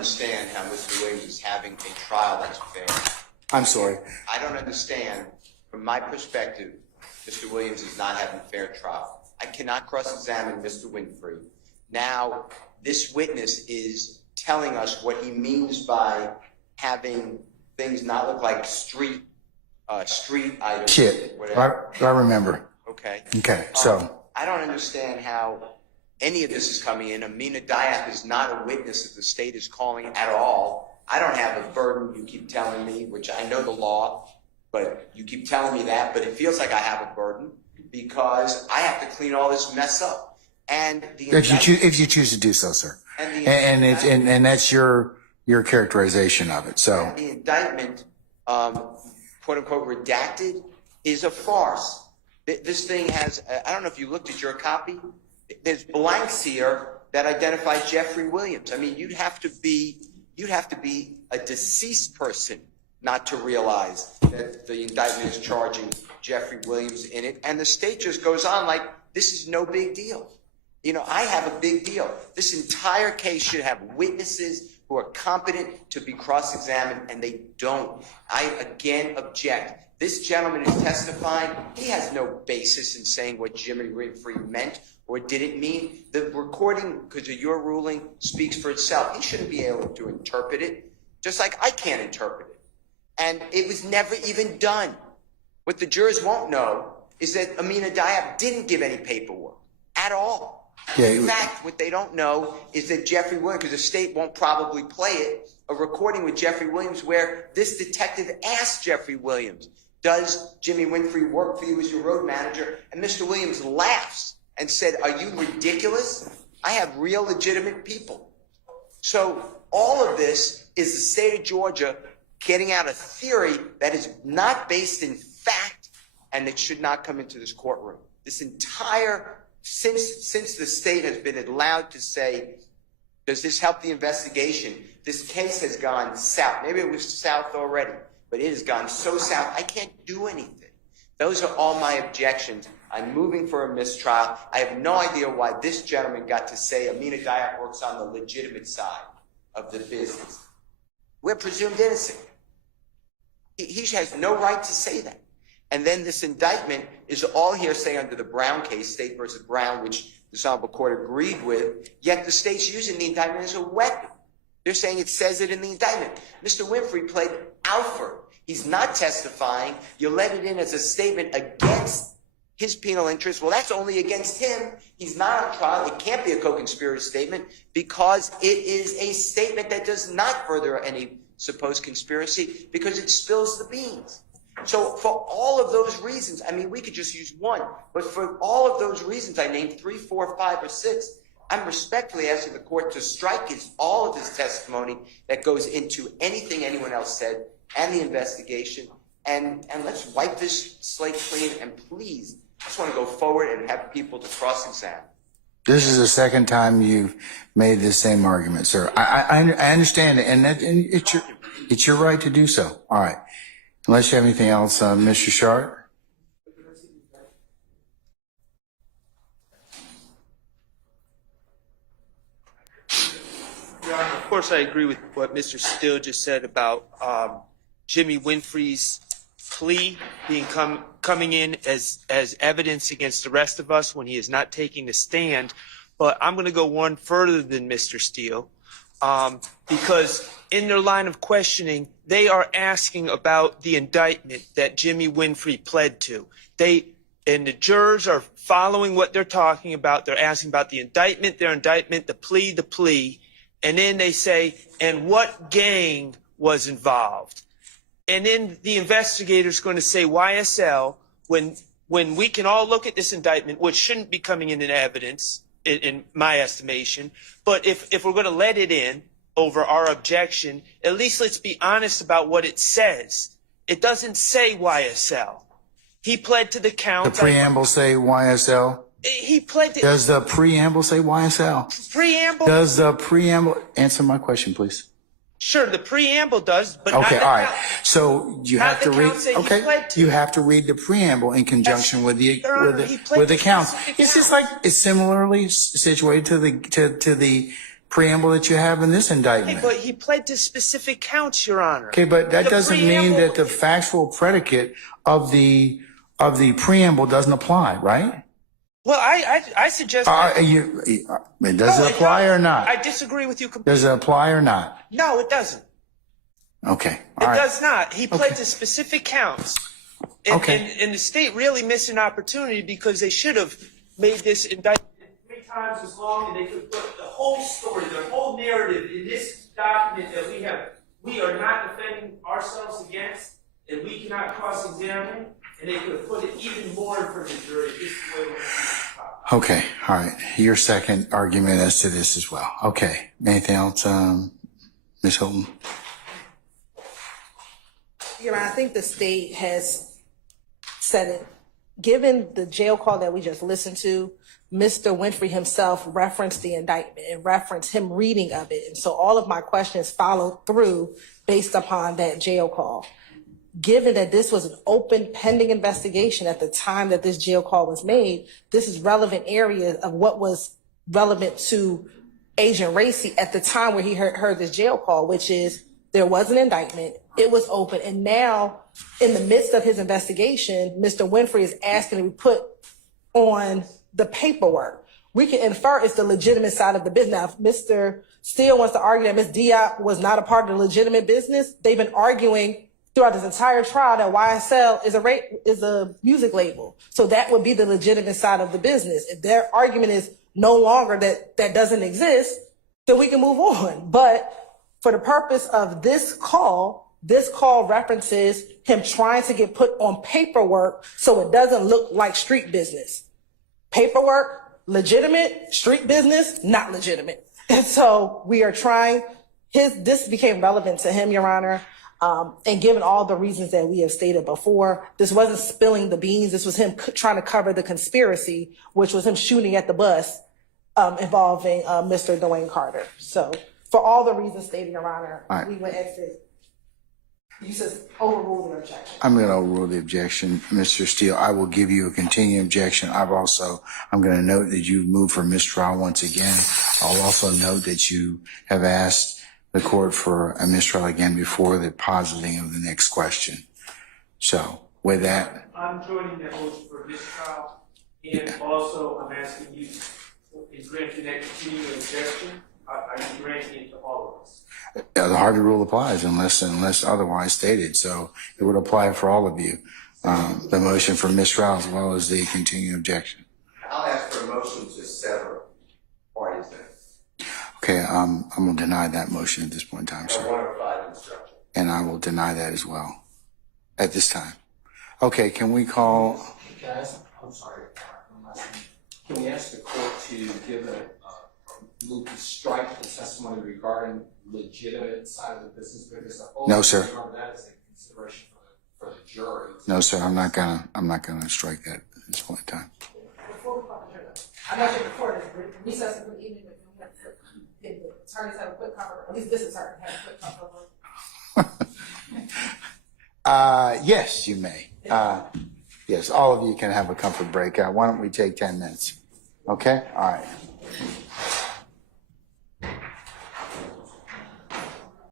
understand how Mr. Williams is having a trial that's fair. I'm sorry. I don't understand, from my perspective, Mr. Williams is not having a fair trial. I cannot cross-examine Mr. Winfrey. Now, this witness is telling us what he means by having things not look like street items. Shit. Whatever. I remember. Okay. Okay, so. I don't understand how any of this is coming in. Amini Diop is not a witness that the state is calling at all. I don't have a burden, you keep telling me, which I know the law, but you keep telling me that, but it feels like I have a burden because I have to clean all this mess up. And the If you choose to do so, sir. And that's your characterization of it. So the indictment, quote unquote, redacted, is a farce. This thing has, I don't know if you looked at your copy, there's blanks here that identify Jeffrey Williams. I mean, you'd have to be a deceased person not to realize that the indictment is charging Jeffrey Williams in it. And the state just goes on like, this is no big deal. You know, I have a big deal. This entire case should have witnesses who are competent to be cross-examined, and they don't. I, again, object. This gentleman is testifying. He has no basis in saying what Jimmy Winfrey meant or didn't mean. The recording, because of your ruling, speaks for itself. He shouldn't be able to interpret it, just like I can't interpret it. And it was never even done. What the jurors won't know is that Amini Diop didn't give any paperwork at all. In fact, what they don't know is that Jeffrey Williams, because the state won't probably play it, a recording with Jeffrey Williams where this detective asked Jeffrey Williams, does Jimmy Winfrey work for you as your road manager? And Mr. Williams laughs and said, are you ridiculous? I have real legitimate people. So all of this is the state of Georgia getting out a theory that is not based in fact and that should not come into this courtroom. This entire, since the state has been allowed to say, does this help the investigation? This case has gone south. Maybe it was south already, but it has gone so south, I can't do anything. Those are all my objections. I'm moving for a mistrial. I have no idea why this gentleman got to say Amini Diop works on the legitimate side of the business. We're presumed innocent. He has no right to say that. And then this indictment is all hearsay under the Brown case, State versus Brown, which the Honorable Court agreed with, yet the state's using the indictment as a weapon. They're saying it says it in the indictment. Mr. Winfrey played Alfred. He's not testifying. You let it in as a statement against his penal interest. Well, that's only against him. He's not on trial. It can't be a co-conspirator statement because it is a statement that does not further any supposed conspiracy because it spills the beans. So for all of those reasons, I mean, we could just use one, but for all of those reasons, I named 3, 4, 5, or 6, I'm respectfully asking the court to strike all of his testimony that goes into anything anyone else said and the investigation, and let's wipe this slate clean, and please, I just want to go forward and have people to cross-examine. This is the second time you've made the same argument, sir. I understand it, and it's your right to do so. All right. Unless you have anything else, Mr. Schardt? Your Honor, of course, I agree with what Mr. Still just said about Jimmy Winfrey's plea being coming in as evidence against the rest of us when he is not taking the stand. But I'm going to go one further than Mr. Steele, because in their line of questioning, they are asking about the indictment that Jimmy Winfrey pled to. And the jurors are following what they're talking about. They're asking about the indictment, their indictment, the plea. And then they say, and what gang was involved? And then the investigator's going to say YSL when we can all look at this indictment, which shouldn't be coming in evidence, in my estimation. But if we're going to let it in over our objection, at least let's be honest about what it says. It doesn't say YSL. He pled to the count. The preamble say YSL? He pled to... Does the preamble say YSL? Preamble? Does the preamble... Answer my question, please. Sure, the preamble does, but okay, not the all right. count. So you have to read. Okay, you have to read the preamble in conjunction with the counts. It's just like it's similarly situated to preamble that you have in this indictment. But he pled to specific counts, Your Honor. Okay, but that The doesn't mean that the factual predicate of the preamble doesn't apply, right? Well, I suggest Does it apply or not? I disagree with you completely. Does it apply or not? No, it doesn't. Okay. It does not. He pled to specific counts. And, and the state really missed an opportunity because they should have made this indictment 3 times as long, and they could put the whole story, the whole narrative in this document that we are not defending ourselves against, and we cannot cross-examine, and they could have put it even more in front of the jury. This is the way we're going to Okay, all right. Your second argument as to this as well. Okay. Anything else, Ms. Hilton? Your Honor, I think the state has said it. Given the jail call that we just listened to, Mr. Winfrey himself referenced the indictment and referenced him reading of it. And so all of my questions followed through based upon that jail call. Given that this was an open pending investigation at the time that this jail call was made, this is relevant areas of what was relevant to Agent Raissi at the time where he heard this jail call, which is there was an indictment, it was open, and now in the midst of his investigation, Mr. Winfrey is asking to be put on the paperwork. We can infer it's the legitimate side of the business. Now, if Mr. Steele wants to argue that Ms. Diop was not a part of the legitimate business, they've been arguing throughout this entire trial that YSL is a music label. So that would be the legitimate side of the business. If their argument is no longer that doesn't exist, then we can move on. But for the purpose of this call references him trying to get put on paperwork so it doesn't look like street business. Paperwork, legitimate, street business, not legitimate. And so we are trying, this became relevant to him, Your Honor. And given all the reasons that we have stated before, this wasn't spilling the beans. This was him trying to cover the conspiracy, which was him shooting at the bus involving Mr. Dwayne Carter. So for all the reasons stated, Your Honor, we went exit. You said overrule the objection. I'm going to overrule the objection, Mr. Steele. I will give you a continuing objection. I'm going to note that you've moved for mistrial once again. I'll also note that you have asked the court for a mistrial again before the positing of the next question. So with that, I'm joining that motion for mistrial, and also I'm asking you in granting that continuing objection, are you granting it to all of us? The Hardy rule applies unless otherwise stated. So it would apply for all of you. The motion for mistrial as well as the continuing objection. I'll ask for a motion to sever parties then. Okay, I'm going to deny that motion at this point in time, sir. 105 instruction. And I will deny that as well at this time. Okay, can we call? I'm sorry. Can we ask the court to give move to strike the testimony regarding legitimate side of the business? Because no, sir. That is a consideration for the jury. No, sir. I'm not gonna strike that at this point in time. I'm not sure the court is recessing for the evening, but the attorneys have a quick cover. At least this attorney has a quick cover. Yes, you may. Yes, all of you can have a comfort break. Why don't we take 10 minutes? Okay? All right.